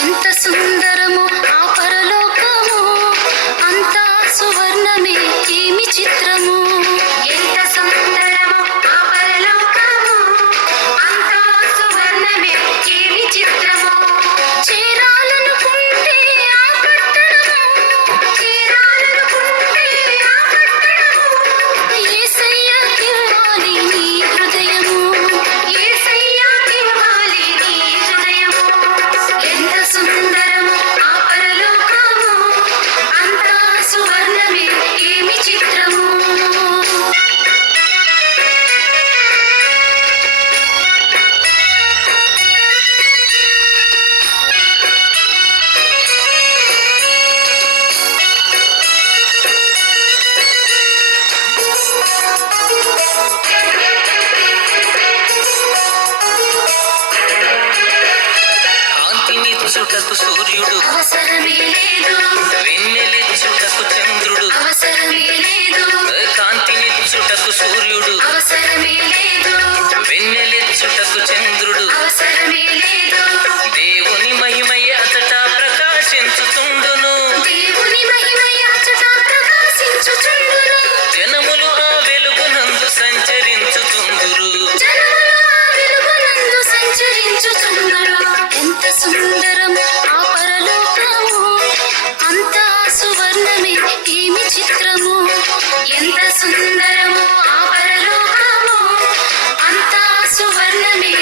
ఎంత సుందరమో ఆ పరలోకము, అంతా సువర్ణమే ఏమి చిత్రము. ఎంత సుందరమో ఆ పరలోకము, అంతా సువర్ణమే ఏమి చిత్రము. చేరాలనుకుంటే ఆ పట్టణము, చేరాలనుకుంటే ఆ పట్టణము, యేసయ్యకివ్వాలి నీ హృదయము, యేసయ్యకివ్వాలి నీ హృదయము. ఎంత సుందరమో ఆ పరలోకము, అంతా సువర్ణమే ఏమి చిత్రము. కాంతినిచ్చుటకు సూర్యుడు అవసరమే లేదు, వెన్నెలిచ్చుటకు చంద్రుడు, అవసరమే లేదు, కాంతినిచ్చుటకు సూర్యుడు అవసరమే లేదు, వెన్నెలిచ్చుటకు చంద్రుడు, అవసరమే లేదు. దేవుని మహిమయ్య అతట ప్రకాశించుతుండును. దేవుని మహిమయ అచట ప్రకాశించుచుండును. జనములు ఆ వెలుగునందు సంచరించుతుందురు. జనములు ఆ వెలుగునందు సంచరించుచుందురు. ఎంత సుందరమో ఆ పరలోకము, అంతా సువర్ణమే ఏమి చిత్రము. ఎంత సుందరమో ఆ పరలోకము, అంతా సువర్ణమే